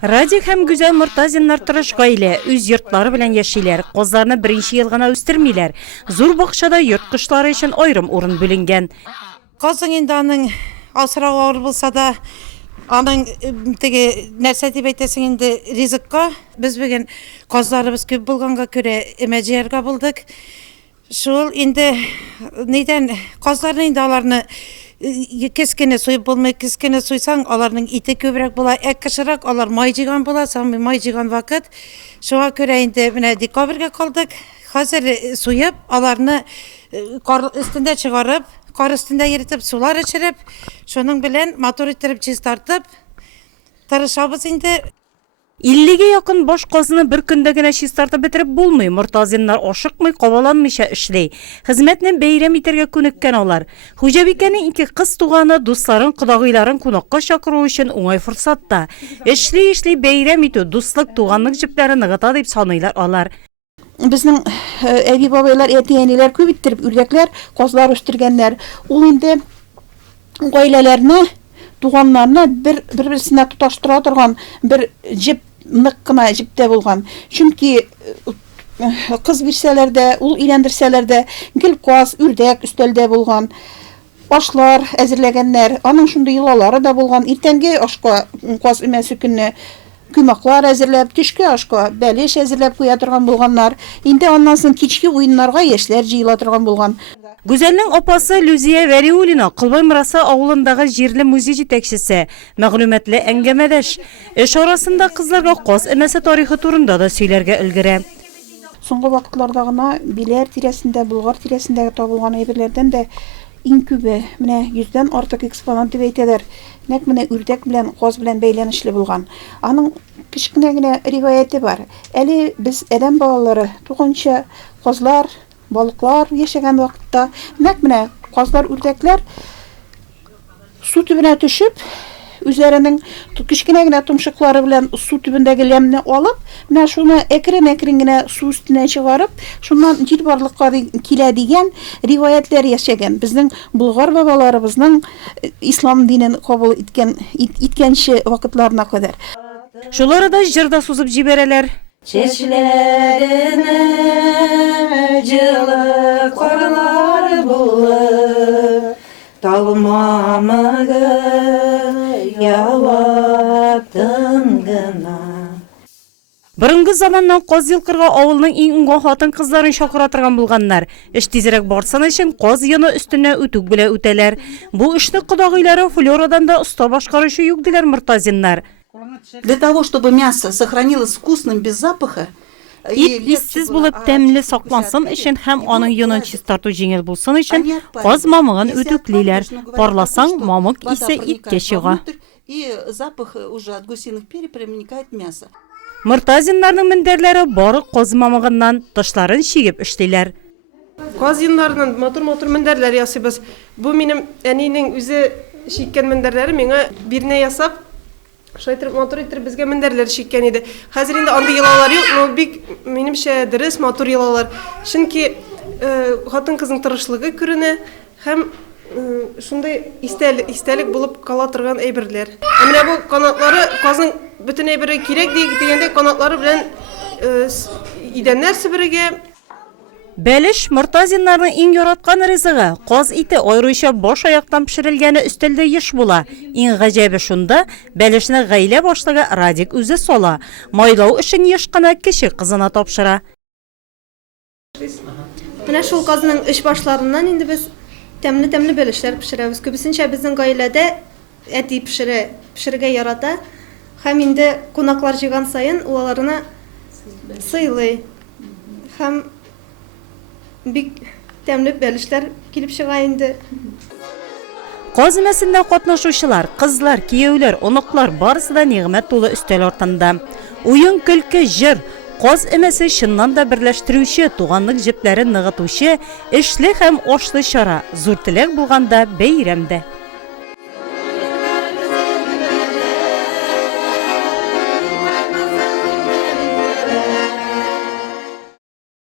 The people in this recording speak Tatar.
Радик һәм Гүзәл Мортазиннар тырыш гаилә, үз йортлары белән яшиләр. Кызларны беренче ел гына үстермиләр. Зур бакчада йорткышлары өчен аерым урын бүленгән. Кызың инде аның асрау авыр булса да, аның теге нәрсә дип әйтәсең инде ризыкка. Без бүген кызларыбыз күп булганга күрә эмәҗәргә булдык. Шул инде нидән кызларны инде аларны кескене суйып булмый, кескене суйсаң, аларның ите күбрәк була, кышырак, алар май җыйган була, самый май җыйган вакыт. Шуңа күрә инде менә декабрьгә калдык. Хәзер суйып, аларны кар өстендә чыгарып, кар өстендә йөртеп, сулар эчереп, шуның белән мотор иттереп чистартып, тырышабыз инде. 50-гә якын баш казны бер көндә генә чистартып бетереп булмый. Мортазиннар ашыкмый, кабаланмыйча эшли. Хезмәтне бәйрәм итәргә күнеккән алар. Хуҗабикәнең ике кыз туганы дусларын, кодагыйларын кунакка чакыру өчен уңай форсатта. Эшли бәйрәм итү, дуслык, туганлык җепләре ныгыта дип саныйлар алар. Безнең әби бабайлар, әти-әниләр күп иттереп үрдәкләр, казлар үстергәннәр. Ул инде гаиләләрне, туганнарны бер-берсенә тоташтыра торган бер җеп нык кына җиптә булган. Чөнки кыз бирсәләр дә, ул өйләндерсәләр дә, гел каз, үрдәк өстәлдә булган. Ашлар әзерләгәннәр, аның шундый йолалары да булган. Иртәнге ашка каз өмәсе көнне күмәкләр әзерләп, төшкә ашка бәлеш әзерләп куя торган булганнар. Инде аннан соң кичке уеннарга яшьләр җыела торган булган. Гүзәлнең апасы Люзия Вәриуллина Кылбай Мырасы авылындагы җирле музей җитәкчесе, мәгълүматлы әңгәмәдәш. Эш арасында кызларга каз эмәсе тарихы турында да сөйләргә өлгерә. Соңгы вакытларда гына Биләр тирәсендә, Булгар тирәсендәге табылган әйберләрдән дә иң күбе, менә 100дән артык экспонат дип әйтәләр. Нәкъ менә үрдәк белән, каз белән бәйләнешле булган. Аның кичкенә генә риваяте бар. Әле без адәм балалары туганча казлар, балыклар яшәгән вакытта, нәкъ менә казлар, үрдәкләр су төбенә төшеп, үзләренең кичкенә генә томшыклары белән су төбендәге ләмне алып, менә шуны әкрен-әкрен генә су өстенә чыгарып, шуннан җир барлыкка килә дигән риваятләр яшәгән. Безнең Булгар бабаларыбызның ислам динен кабул иткәнче вакытларына кадәр. Шулары да җырда сузып җибәрәләр. Чәчләренә җылы карлар булып, талмамыгы явап тынгына. Борынгы заманнан каз йылкырга авылның иң уңган хатын кызларын чакыра торган булганнар. Эш тизрәк барсын өчен каз яны өстенә үтүк белән үтәләр. Бу эшне кодагыйлары Флорадан да оста башкаручы юк диләр Мортазиннар. Для того, чтобы мясо сохранилось вкусным, без запаха, Ит иссез булып тәмле саклансын өчен һәм аның йонын чистарту җиңел булсын өчен каз мамыгын үтүклиләр. Парласаң, мамык исе иткә чыга. И запах уже от гусиных перьев проникает в мясо. Мортазиннарның мендәрләре бары каз мамыгыннан ташларын чигеп эшлиләр. Каз йоннарынан матур мендәрләр ясыйбыз. Бу минем әнинең үзе шиккән мендәрләре миңа бирне ясап, шайтырып матур иттереп безгә мендәрләр шиккән иде. Хәзер инде андый йолалар юк, но бик минемчә дөрес матур йолалар. Чөнки хатын кызның тырышлыгы күренә һәм шундай истәлек булып кала торган әйберләр. Менә бу канатлары казның бөтен әйбере кирәк дигәндә канатлары белән идәннәр себерегә. Бәлеш Мортазиннарның иң яраткан ризыгы. Каз ите аеруча баш аяктан пешерелгәне өстәлдә еш була. Иң гаҗәбе шунда, бәлешне гаилә башлыгы Радик үзе сала. Майлау өчен еш кына кече кызына тапшыра. Менә шул казның эш башларыннан инде без тәмле бәлешләр пешерәбез. Күбесенчә безнең гаиләдә әти пешерергә ярата. Һәм инде кунаклар җыйган саен улларына сыйлый. Һәм бик тәмле бәлешләр килеп чыга инде. Каз эмәсендә катнашучылар, кызлар, кияүләр, оныклар барысы да нигъмәт тулы өстәл артында. Уен, көлке, җыр, каз эмәсе чыннан да берләштерүче, туганлык җепләрен ныгытучы, эшле һәм ашлы чара, зур теләк булганда бәйрәмдә.